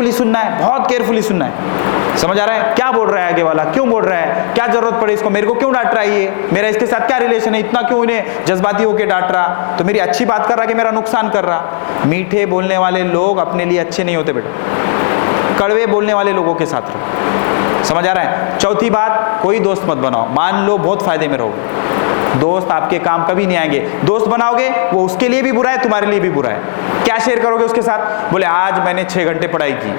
Carefully सुनना है, बहुत केयरफुली सुनना है। समझ आ रहा है क्या बोल रहा है आगे वाला, क्यों बोल रहा है, क्या जरूरत पड़े इसको, मेरे को क्यों डांट रहा है ये, मेरा इसके साथ क्या रिलेशन है, इतना क्यों इन्हें जज्बाती होकर डांट रहा, तो मेरी अच्छी बात कर रहा कि मेरा नुकसान कर रहा। मीठे बोलने वाले लोग अपने लिए अच्छे नहीं होते बेटा, कड़वे बोलने वाले लोगों के साथ रहो। समझ आ रहा है। चौथी बात, कोई दोस्त मत बनाओ, मान लो बहुत फायदे में रहोगे, दोस्त आपके काम कभी नहीं आएंगे। दोस्त बनाओगे वो उसके लिए भी बुरा है, तुम्हारे लिए भी बुरा है। क्या शेयर करोगे उसके साथ, बोले आज मैंने 6 घंटे पढ़ाई की,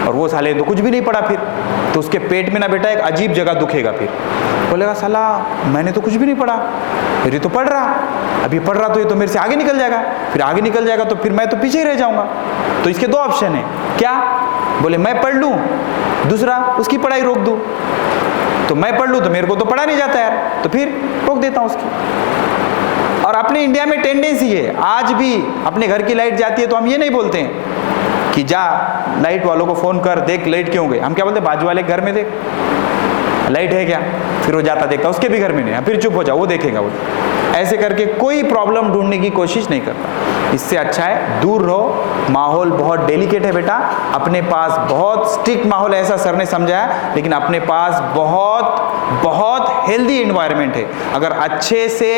और वो साले तो कुछ भी नहीं पढ़ा, फिर तो उसके पेट में ना बेटा एक अजीब जगह दुखेगा, फिर बोलेगा साला मैंने तो कुछ भी नहीं पढ़ा, फिर ये तो पढ़ रहा, अभी पढ़ रहा तो ये तो मेरे से आगे निकल जाएगा, फिर आगे निकल जाएगा तो फिर मैं तो पीछे ही रह जाऊंगा। तो इसके 2 ऑप्शन है, क्या बोले मैं पढ़ लूँ, दूसरा उसकी पढ़ाई रोक दूँ। तो मैं पढ़ लूँ तो मेरे को तो पढ़ा नहीं जाता यार, तो फिर रोक देता हूँ उसकी। और अपने इंडिया में टेंडेंसी है, आज भी अपने घर की लाइट जाती है तो हम ये नहीं बोलते हैं कि जा लाइट वालों को फोन कर, देख लाइट क्यों गई, हम क्या बोलते हैं बाजू वाले घर में देख लाइट है क्या, फिर वो जाता देखता उसके भी घर में नहीं, फिर चुप हो जाओ वो देखेगा वो। ऐसे करके कोई प्रॉब्लम ढूंढने की कोशिश नहीं करता। इससे अच्छा है दूर रहो। माहौल बहुत डेलिकेट है बेटा, अपने पास बहुत स्ट्रिक्ट माहौल ऐसा सर ने समझाया, लेकिन अपने पास बहुत बहुत हेल्दी एनवायरनमेंट है। अगर अच्छे से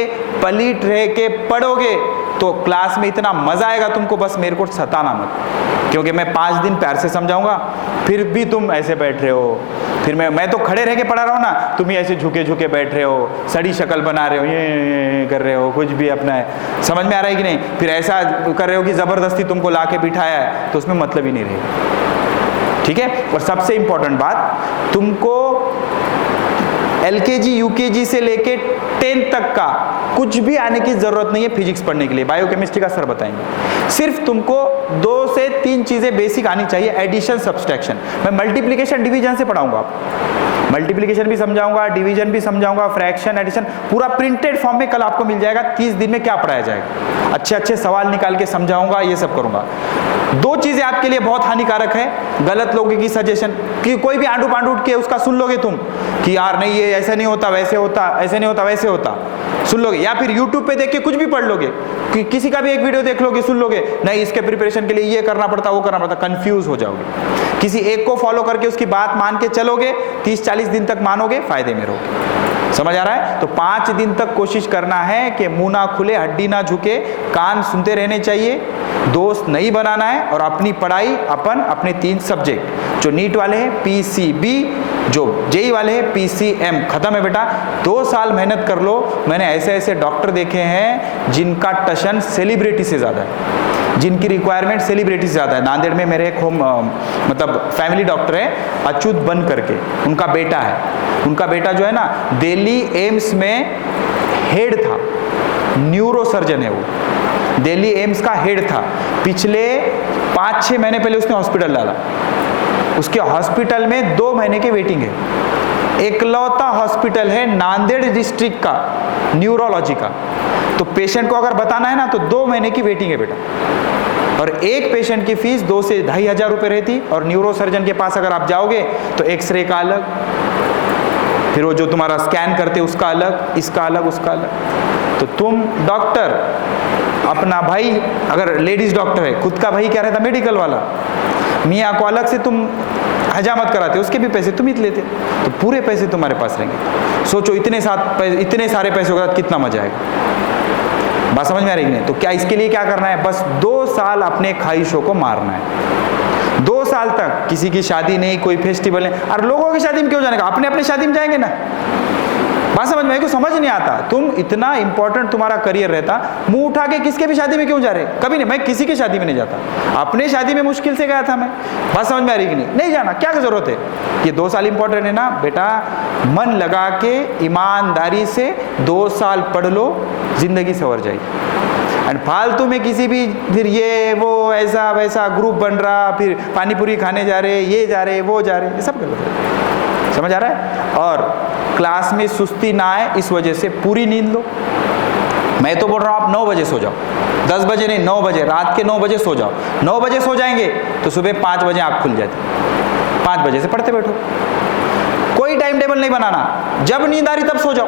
पलीट रह के पढ़ोगे तो क्लास में इतना मजा आएगा तुमको, बस मेरे को सताना मत, क्योंकि मैं 5 दिन प्यार से समझाऊंगा, फिर भी तुम ऐसे बैठ रहे हो, फिर मैं तो खड़े रह के पढ़ा रहा हूँ ना, तुम ही ऐसे झुके झुके बैठ रहे हो, सड़ी शक्ल बना रहे हो, ये कर रहे हो, कुछ भी अपना है, समझ में आ रहा है कि नहीं। फिर ऐसा कर रहे हो कि जबरदस्ती तुमको ला के बिठाया है, तो उसमें मतलब ही नहीं रहेगा। ठीक है। और सबसे इंपॉर्टेंट बात, तुमको LKG UKG से लेके 10th तक का कुछ भी आने की जरूरत नहीं है फिजिक्स पढ़ने के लिए। बायोकेमिस्ट्री का सर बताएंगे। सिर्फ तुमको 2 से 3 चीजें बेसिक आनी चाहिए, एडिशन सब्सट्रैक्शन। मैं मल्टीप्लिकेशन डिवीजन से पढ़ाऊंगा आपको, मल्टीप्लिकेशन भी समझाऊंगा, डिवीजन भी समझाऊंगा, फ्रैक्शन एडिशन पूरा प्रिंटेड फॉर्म में कल आपको मिल जाएगा। 30 दिन में क्या पढ़ाया जाएगा, अच्छे अच्छे सवाल निकाल के समझाऊंगा, ये सब करूंगा। 2 चीजें आपके लिए बहुत हानिकारक है, गलत लोगों की सजेशन, कि कोई भी आंडू पांडू उठ के उसका सुन लोगे तुम कि यार नहीं ये ऐसा नहीं होता, वैसे होता, ऐसे नहीं होता, वैसे होता, सुन लोगे। या फिर YouTube पे देख के कुछ भी पढ़ लोगे, कि किसी का भी एक वीडियो देख लोगे, सुन लोगे, नहीं इसके प्रिपरेशन के लिए ये करना पड़ता, वो करना पड़ता, कंफ्यूज हो जाओगे। किसी एक को फॉलो करके उसकी बात मान के चलोगे, 30-40 दिन तक मानोगे, फायदे में रहोगे। समझ आ रहा है। तो 5 दिन तक कोशिश करना है कि मुंह ना खुले, हड्डी ना झुके, कान सुनते रहने चाहिए, दोस्त नहीं बनाना है, और अपनी पढ़ाई अपने 3 सब्जेक्ट जो नीट वाले हैं PCB, जो JEE वाले हैं PCM, खत्म है बेटा। 2 साल मेहनत कर लो। मैंने ऐसे ऐसे डॉक्टर देखे हैं जिनका टशन सेलिब्रिटी से ज्यादा है, जिनकी रिक्वायरमेंट सेलिब्रिटी से ज्यादा है। नांदेड़ में मेरे एक मतलब फैमिली डॉक्टर है, अच्युत बन करके, उनका बेटा है, उनका बेटा जो है ना दिल्ली एम्स में हेड था, न्यूरो सर्जन है वो, दिल्ली एम्स का हेड था। पिछले 5-6 महीने पहले उसने हॉस्पिटल डाला, उसके हॉस्पिटल में 2 महीने की वेटिंग है। एकलौता हॉस्पिटल है नांदेड़ डिस्ट्रिक्ट का न्यूरोलॉजी का। तो पेशेंट को अगर बताना है ना तो 2 महीने की वेटिंग है बेटा। और एक पेशेंट की फीस 2 से 2,500 रुपये रहती। और न्यूरो सर्जन के पास अगर आप जाओगे तो एक्सरे का अलग, फिर वो जो तुम्हारा स्कैन करते उसका अलग, इसका अलग, उसका अलग। तो तुम डॉक्टर, अपना भाई अगर लेडीज डॉक्टर है, खुद का भाई क्या रहता मेडिकल वाला, मियाँ को अलग से तुम हजामत कराते, उसके भी पैसे तुम ही लेते, तो पूरे पैसे तुम्हारे पास रहेंगे। सोचो इतने सारे पैसे होगा कितना मजा आएगा। बात समझ में आ रही है नहीं? तो क्या इसके लिए क्या करना है, बस 2 साल अपने ख्वाहिशों को मारना है। 2 साल तक किसी की शादी नहीं, कोई फेस्टिवल नहीं। और लोगों की शादी में क्यों जाने का, अपने अपने शादी में जाएंगे ना। बात समझ में, को समझ नहीं आता। तुम इतना इंपॉर्टेंट तुम्हारा करियर रहता, मुंह उठा के किसके भी शादी में क्यों जा रहे? कभी नहीं, मैं किसी की शादी में नहीं जाता, अपने शादी में मुश्किल से गया था मैं। बात समझ में आ रही कि नहीं जाना, क्या जरूरत है। ये 2 साल इंपॉर्टेंट है ना बेटा, मन लगा के ईमानदारी से 2 साल पढ़ लो, जिंदगी संवर जाएगी। एंड फालतू में किसी भी फिर ये वो ऐसा वैसा ग्रुप बन रहा, फिर पानी पूरी खाने जा रहे, ये जा रहे, वो जा रहे, ये सब गलत है। समझ आ रहा है। और क्लास में सुस्ती ना आए इस वजह से पूरी नींद लो। मैं तो बोल रहा हूँ आप 9 बजे सो जाओ, 10 बजे नहीं, 9 बजे, रात के 9 बजे सो जाओ। 9 बजे सो जाएंगे तो सुबह 5 बजे आँख खुल जाती, 5 बजे से पढ़ते बैठो। कोई टाइम टेबल नहीं बनाना, जब नींद आ रही तब सो जाओ,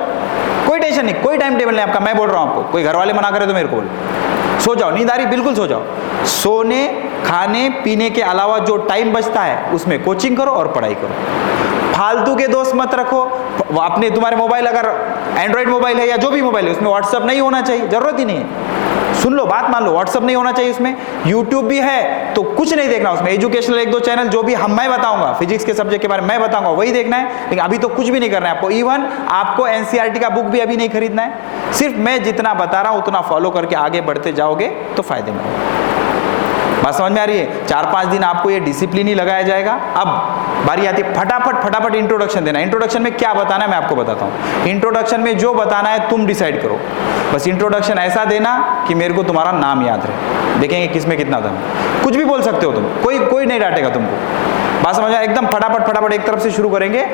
कोई टेंशन नहीं, कोई टाइम टेबल नहीं आपका। मैं बोल रहा हूँ आपको, कोई घर वाले मना करे तो मेरे को बोलो, सो जाओ, नींद आ रही बिल्कुल सो जाओ। सोने खाने पीने के अलावा जो टाइम बचता है उसमें कोचिंग करो और पढ़ाई करो। फालतू के दोस्त मत रखो। अपने तुम्हारे मोबाइल अगर एंड्रॉइड मोबाइल है या जो भी मोबाइल है उसमें व्हाट्सअप नहीं होना चाहिए, जरूरत ही नहीं है। सुन लो, बात मान लो, व्हाट्सअप नहीं होना चाहिए उसमें। यूट्यूब भी है तो कुछ नहीं देखना उसमें, एजुकेशनल 1-2 चैनल जो भी मैं बताऊंगा, फिजिक्स के सब्जेक्ट के बारे में मैं बताऊंगा वही देखना है। लेकिन अभी तो कुछ भी नहीं करना है आपको। इवन आपको एनसीईआरटी का बुक भी अभी नहीं खरीदना है। सिर्फ मैं जितना बता रहा हूं उतना फॉलो करके आगे बढ़ते जाओगे तो फायदे में होगा। बात समझ में आ रही है? 4-5 दिन आपको ये डिसिप्लिन ही लगाया जाएगा। अब बारी आती है फटाफट इंट्रोडक्शन देना। इंट्रोडक्शन में क्या बताना है मैं आपको बताता हूँ। इंट्रोडक्शन में जो बताना है तुम डिसाइड करो। बस इंट्रोडक्शन ऐसा देना कि मेरे को तुम्हारा नाम याद रहे। देखेंगे किसमें कितना दम। कुछ भी बोल सकते हो तुम, कोई नहीं डांटेगा तुमको। बात समझ में? एकदम फटाफट एक तरफ से शुरू करेंगे।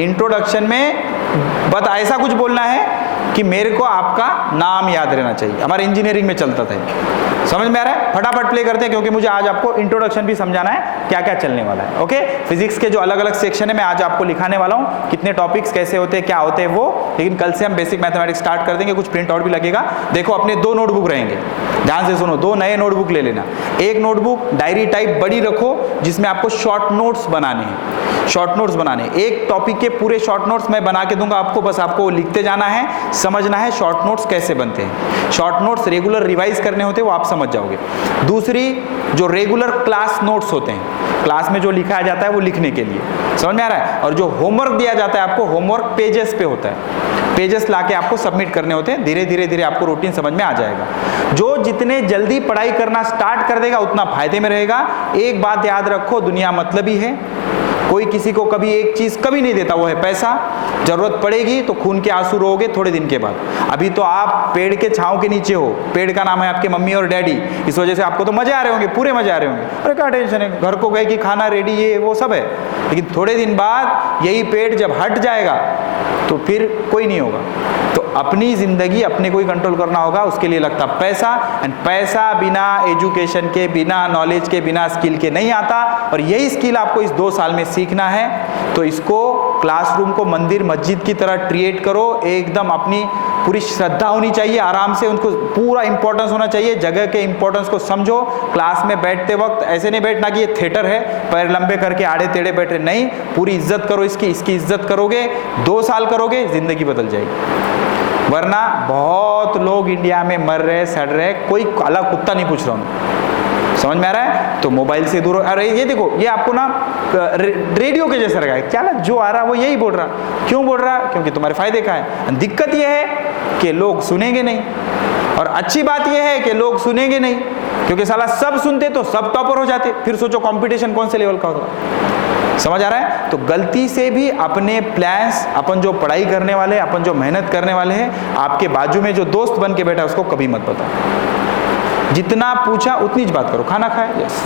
इंट्रोडक्शन में बस ऐसा कुछ बोलना है कि मेरे को आपका नाम याद रहना चाहिए। हमारे इंजीनियरिंग में चलता था, समझ में आ रहा है? फटाफट प्ले करते हैं क्योंकि मुझे आज आपको इंट्रोडक्शन भी समझाना है क्या क्या चलने वाला है। ओके, फिजिक्स के जो अलग अलग सेक्शन है मैं आज आपको लिखाने वाला हूँ, कितने टॉपिक्स कैसे होते हैं क्या होते हैं वो। लेकिन कल से हम बेसिक मैथमेटिक्स स्टार्ट कर देंगे, कुछ प्रिंट आउट भी लगेगा। देखो अपने 2 नोटबुक रहेंगे, ध्यान से सुनो, 2 नए नोटबुक ले लेना। एक नोटबुक डायरी टाइप बड़ी रखो जिसमें आपको शॉर्ट नोट्स बनाने हैं, शॉर्ट नोट्स बनाने। एक टॉपिक के पूरे शॉर्ट नोट्स मैं बना के दूंगा आपको, बस आपको लिखते जाना है, समझना है शॉर्ट नोट्स कैसे बनते हैं। शॉर्ट नोट्स रेगुलर रिवाइज करने होते हैं, वो आप समझ जाओगे। दूसरी, जो रेगुलर क्लास नोट्स होते हैं, क्लास में जो लिखाया जाता है वो लिखने के लिए, समझ में आ रहा है? और जो होमवर्क दिया जाता है आपको, होमवर्क पेजेस पे होता है, पेजेस लाके आपको सबमिट करने होते हैं। धीरे धीरे आपको रूटीन समझ में आ जाएगा। जो जितने जल्दी पढ़ाई करना स्टार्ट कर देगा उतना फायदे में रहेगा। एक बात याद रखो, दुनिया मतलबी है। कोई किसी को कभी एक चीज कभी नहीं देता, वो है पैसा। जरूरत पड़ेगी तो खून के आंसू रोगे थोड़े दिन के बाद। अभी तो आप पेड़ के छांव के नीचे हो, पेड़ का नाम है आपके मम्मी और डैडी, इस वजह से आपको तो मजे आ रहे होंगे, पूरे मजे आ रहे होंगे। अरे क्या टेंशन है, घर को गए कि खाना रेडी, ये वो सब है। लेकिन थोड़े दिन बाद यही पेड़ जब हट जाएगा तो फिर कोई नहीं होगा। तो अपनी जिंदगी अपने को ही कंट्रोल करना होगा, उसके लिए लगता पैसा। एंड पैसा बिना एजुकेशन के, बिना नॉलेज के, बिना स्किल के नहीं आता। और यही स्किल आपको इस 2 साल में सीखना है। तो इसको क्लासरूम को मंदिर मस्जिद की तरह ट्रीट करो। एकदम अपनी पूरी श्रद्धा होनी चाहिए, आराम से उनको पूरा इंपॉर्टेंस होना चाहिए। जगह के इंपॉर्टेंस को समझो। क्लास में बैठते वक्त ऐसे नहीं बैठना कि ये थिएटर है, पैर लंबे करके आड़े टेढ़े बैठ रहे, नहीं, पूरी इज्जत करो इसकी इज्जत करोगे, 2 साल करोगे, जिंदगी बदल जाएगी। वरना बहुत लोग इंडिया में मर रहे, सड़ रहे, कोई अलग कुत्ता नहीं पूछ रहा हूँ, समझ में आ रहा है? तो मोबाइल से दूर। अरे ये देखो, ये आपको ना रेडियो के जैसा लगा है, क्या लग, जो आ रहा वो यही बोल रहा। क्यों बोल रहा? क्योंकि तुम्हारे फायदे का है। दिक्कत ये है कि लोग सुनेंगे नहीं, और अच्छी बात यह है कि लोग सुनेंगे नहीं, क्योंकि साला सब सुनते तो सब टॉपर हो जाते। फिर सोचो कंपटीशन कौन से लेवल का होगा। समझ आ रहा है? तो गलती से भी अपने प्लान्स, अपन जो पढ़ाई करने वाले, अपन जो मेहनत करने वाले हैं, आपके बाजू में जो दोस्त बन के बैठा है उसको कभी मत बताओ। जितना पूछा उतनी ज बात करो। खाना खाया? यस।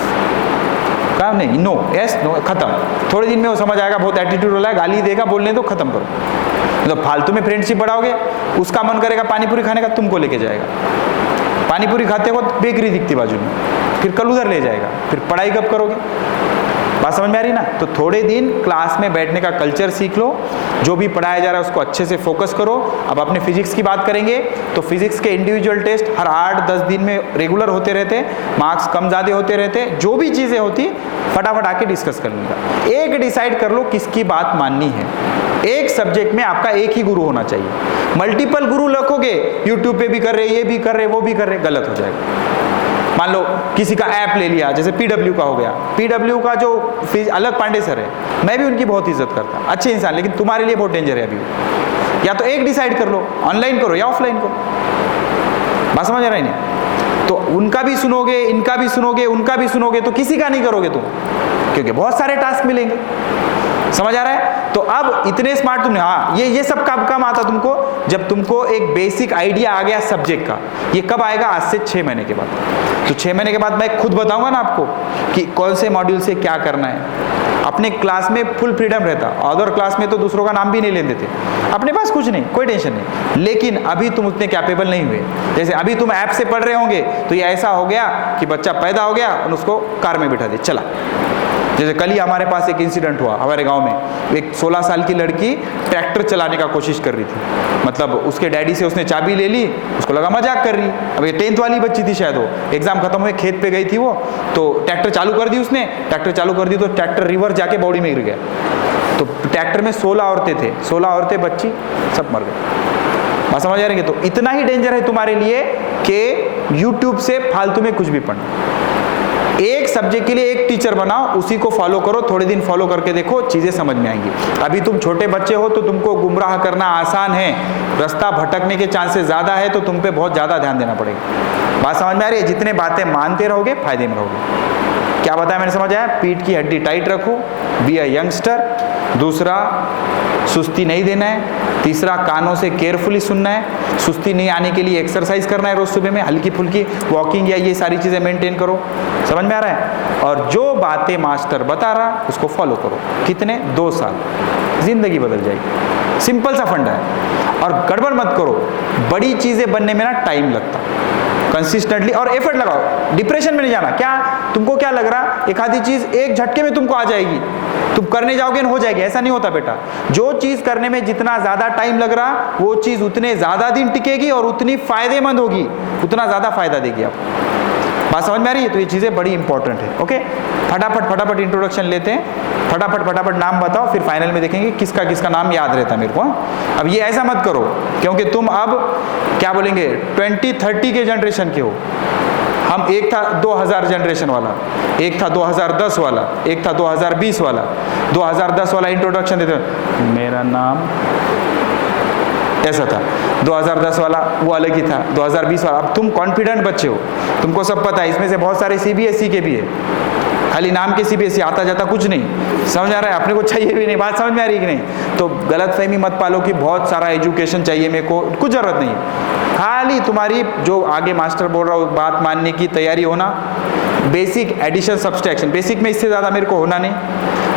काम नहीं, नो, यस, नो, खत्म। थोड़े दिन में वो समझ आएगा, बहुत एटीट्यूड वाला है, गाली देगा, बोलने दो, खत्म करो। मतलब फालतू में फ्रेंडशिप बढ़ाओगे, उसका मन करेगा पानी पूरी खाने का, तुमको लेके जाएगा। पानी पूरी खाते वक्त बेकरी दिखती बाजू में, फिर कल उधर ले जाएगा, फिर पढ़ाई कब करोगे? बात समझ में आ रही ना? तो थोड़े दिन क्लास में बैठने का कल्चर सीख लो, जो भी पढ़ाया जा रहा है उसको अच्छे से फोकस करो। अब अपने फिजिक्स की बात करेंगे तो फिजिक्स के इंडिविजुअल टेस्ट हर 8-10 दिन में रेगुलर होते रहते, मार्क्स कम ज़्यादा होते रहते। जो भी चीज़ें होती फटाफट आके डिस्कस कर लेगा। एक डिसाइड कर लो किसकी बात माननी है। एक सब्जेक्ट में आपका एक ही गुरु होना चाहिए। मल्टीपल गुरु रखोगे, यूट्यूब पे भी कर रहे, ये भी कर रहे, वो भी कर रहे, गलत हो जाएगा। मान लो किसी का ऐप ले लिया, जैसे पीडब्ल्यू का हो गया। पीडब्ल्यू का जो अलग पांडे सर है, मैं भी उनकी बहुत इज्जत करता, अच्छे इंसान, लेकिन तुम्हारे लिए बहुत डेंजर है अभी। या तो एक डिसाइड कर लो, ऑनलाइन करो या ऑफलाइन करो। बात समझ आ रहा है नहीं? तो उनका भी सुनोगे, इनका भी सुनोगे, उनका भी सुनोगे, तो किसी का नहीं करोगे तुम, क्योंकि बहुत सारे टास्क मिलेंगे। समझ आ रहा है? तो अब इतने स्मार्ट तुमने, हाँ, ये सब कब काम आता तुमको? जब तुमको एक बेसिक आइडिया आ गया सब्जेक्ट का। ये कब आएगा? आज से 6 महीने के बाद। तो 6 महीने के बाद मैं खुद बताऊंगा ना आपको कि कौन से मॉड्यूल से क्या करना है। अपने क्लास में फुल फ्रीडम रहता, अदर क्लास में तो दूसरों का नाम भी नहीं लेते थे। अपने पास कुछ नहीं, कोई टेंशन नहीं। लेकिन अभी तुम उतने कैपेबल नहीं हुए। जैसे अभी तुम ऐप से पढ़ रहे होंगे तो ये ऐसा हो गया कि बच्चा पैदा हो गया और उसको कार में बिठा दे, चला, जैसे कल ही हमारे पास एक इंसिडेंट हुआ हमारे गांव में, एक 16 साल की लड़की ट्रैक्टर चलाने का कोशिश कर रही थी। मतलब उसके डैडी से उसने चाबी ले ली, उसको लगा मजाक कर रही। अब ये 10th वाली बच्ची थी शायद, वो एग्जाम खत्म हुए खेत पे गई थी वो, तो ट्रैक्टर चालू कर दी उसने। ट्रैक्टर चालू कर दी तो ट्रैक्टर रिवर्स जाके बॉडी में गिर गया। तो ट्रैक्टर में 16 औरतें थे, 16 औरतें, बच्ची, सब मर गए। बात समझ आ रही है? तो इतना ही डेंजर है तुम्हारे लिए कि यूट्यूब से फालतू में कुछ भी पढ़ना। एक सब्जेक्ट के लिए एक टीचर बनाओ, उसी को फॉलो करो, थोड़े दिन फॉलो करके देखो, चीजें समझ में आएंगी। अभी तुम छोटे बच्चे हो तो तुमको गुमराह करना आसान है, रास्ता भटकने के चांसेस ज्यादा है, तो तुम पे बहुत ज्यादा ध्यान देना पड़ेगा। बात समझ में आ रही है? जितने बातें मानते रहोगे फायदे में रहोगे। क्या बताया मैंने, समझ आया? पीठ की हड्डी टाइट रखो, बी अ यंगस्टर। दूसरा, सुस्ती नहीं देना है। तीसरा, कानों से केयरफुली सुनना है। सुस्ती नहीं आने के लिए एक्सरसाइज करना है, रोज सुबह में हल्की फुल्की वॉकिंग या ये सारी चीजें मेंटेन करो। समझ में आ रहा है? और जो बातें मास्टर बता रहा उसको फॉलो करो। कितने? 2 साल, जिंदगी बदल जाएगी। सिंपल सा फंडा है। और गड़बड़ मत करो, बड़ी चीजें बनने में ना टाइम लगता। कंसिस्टेंटली और एफर्ट लगाओ। डिप्रेशन में नहीं जाना। क्या तुमको क्या लग रहा एक आधी चीज एक झटके में तुमको आ जाएगी, तुम करने जाओगे हो जाएगी? ऐसा नहीं होता बेटा। जो चीज करने में जितना ज्यादा टाइम लग रहा वो चीज उतने ज्यादा दिन टिकेगी और उतनी फायदेमंद होगी, उतना ज्यादा फायदा देगी आपको। बात समझ में आ रही है? तो ये चीजें बड़ी इंपॉर्टेंट है। ओके, फटाफट इंट्रोडक्शन लेते हैं। फटाफट नाम बताओ, फिर फाइनल में देखेंगे किसका किसका नाम याद रहता है मेरे को। अब ये ऐसा मत करो, क्योंकि तुम अब क्या बोलेंगे 2030 के जनरेशन के हो। हम एक था 2000 जनरेशन वाला, एक था 2010 वाला, एक था 2020 वाला। 2010 वाला इंट्रोडक्शन देते, मेरा नाम ऐसा था। 2010 वाला वो अलग ही था, 2020 वाला। अब तुम कॉन्फिडेंट बच्चे हो, तुमको सब पता है। इसमें से बहुत सारे CBSE के भी है, खाली नाम के CBSE, आता जाता कुछ नहीं। समझ आ रहा है? अपने को चाहिए भी नहीं। बात समझ में आ रही कि नहीं? तो गलतफहमी मत पालो कि बहुत सारा एजुकेशन चाहिए मेरे को, कुछ जरूरत नहीं है। खाली तुम्हारी जो आगे मास्टर बोल रहा हो बात मानने की तैयारी होना, बेसिक एडिशन सब्सट्रैक्शन, बेसिक में इससे ज़्यादा मेरे को होना नहीं।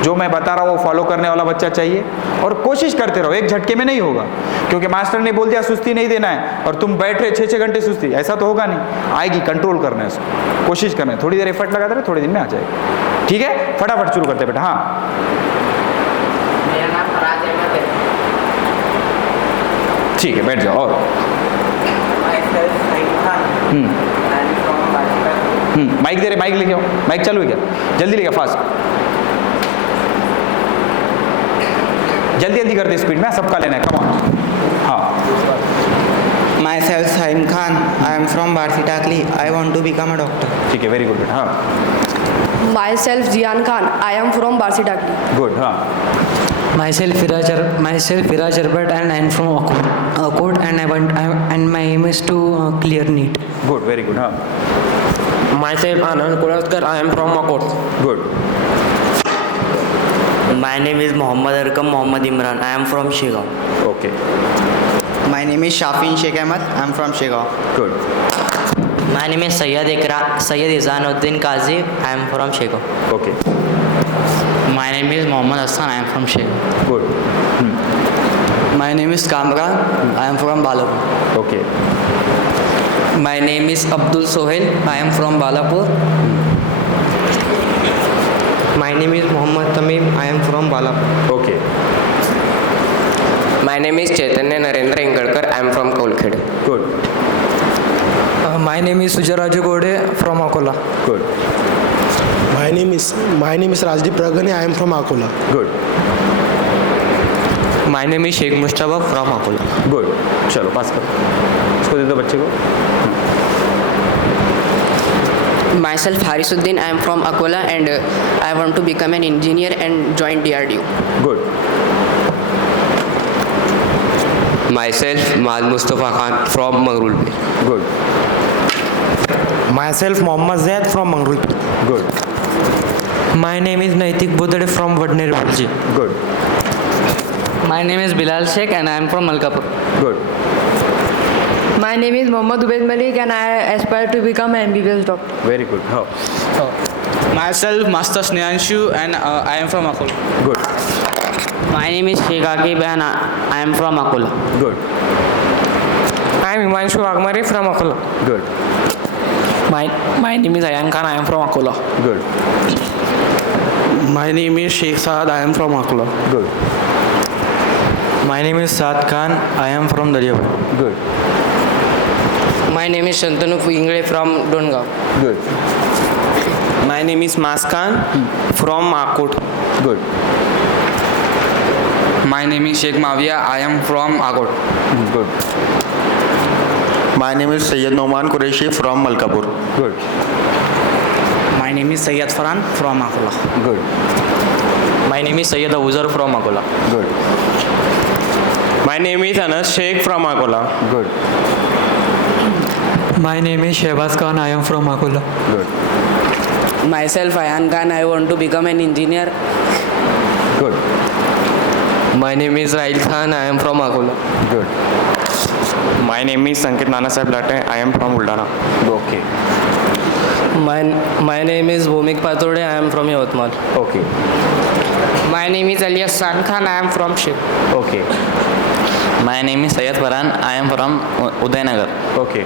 जो मैं बता रहा हूँ वो फॉलो करने वाला बच्चा चाहिए, और कोशिश करते रहो। एक झटके में नहीं होगा, क्योंकि मास्टर ने बोल दिया सुस्ती नहीं देना है और तुम बैठ रहे 6-6 घंटे सुस्ती, ऐसा तो होगा नहीं। आएगी, कंट्रोल करना है उसको, कोशिश करना है। थोड़ी देर एफर्ट लगाते रहे, थोड़े दिन में आ जाएगी। ठीक है, फटाफट शुरू करते बेटा। हाँ, मेरा नाम फराज अहमद है। ठीक है, बैठ जाओ। और माइक दे रहे, माइक लेके आओ। माइक चालू है क्या? जल्दी लेके, फास्ट, जल्दी करते स्पीड में, सबका लेना है। Come on. हाँ, Myself Saim Khan. I am from Barsi Takli. I want to become a doctor. ठीक है, वेरी गुड बेटा। हाँ, Myself Jian Khan. I am from Barsi Takli. Good. हाँ, Myself Firaj Arbat and I am from Akkot and my aim is to clear NEET. Good, very good. हाँ, Myself Anand Kulaskar, I am from Akkot. Good. My name is Mohammad Arkam Mohammad Imran. I am from Shegaon. Okay, My name is Shafin Sheikh Ahmed. I am from Shegaon. Good. My name is Sayyid Izanuddin Qazi. I am from Shegaon. Okay, My name is Mohammad Hassan. I am from Shegaon. Good. My name is Kamran. I am from Balapur. Okay, My name is Abdul Sohail. I am from Balapur. My name is Muhammad Tamim. I am from Balapur. Okay, My name is Chaitanya Narendra Ingadkar. I am from Kolkhede. Good, My name is Sujaraju Gode from Akola. Good, My name is Rajdeep Ragani. I am from Akola. Good, My name is Sheikh Mustafa from Akola. Good. चलो पास करो, इसको दे दो बच्चे को। Myself Harisuddin. I am from Akola and I want to become an engineer and join DRDO. Good, Myself Mal Mustafa Khan from Mangrulpur. Good, Myself Mohammad Zaid from Mangrulpur. Good, My name is Naitik Bodade from Vadner Bulji. Good, My name is Bilal Sheikh and I am from Malkapur. Good, My name is Mohammad Ubaid Malik and I aspire to become an MBBS doctor. Very good. हाँ, Myself Master Snehanshu and I am from Akola. Good, My name is Sheikh Aqib and I am from Akola. Good, I am Himanshu Agmare from Akola. Good, My name is Ayan Khan. I am from Akola. Good, My name is Sheikh Saad. I am from Akola. Good. My name is Saad Khan. I am from Daryabad. Good. My name is Shantanu Ingle from Dongaon. Good. My name is Maskan from Akot. Good. My name is Sheikh Mavia. I am from Akot. Good. My name is Sayyid Noman Qureshi from Malkapur. Good. My name is Sayyid Farhan from Akola. Good. My name is Sayyid Awuzar from Akola. Good. My name is Anas Sheikh from Akola. Good. My name is Shehbaz Khan. I am from Akola. Good. Myself, Ayan Khan. I want to become an engineer. Good. My name is Rahil Khan. I am from Akola. Good. My name is Sankit Nana Sahib Latte. I am from Buldana. Okay. My name is Bhumik Patode. I am from Yavatmal. Okay. My name is Alias San Khan. I am from Shiv. Okay. My name is Sayyid Farhan. I am from Udayanagar. Okay.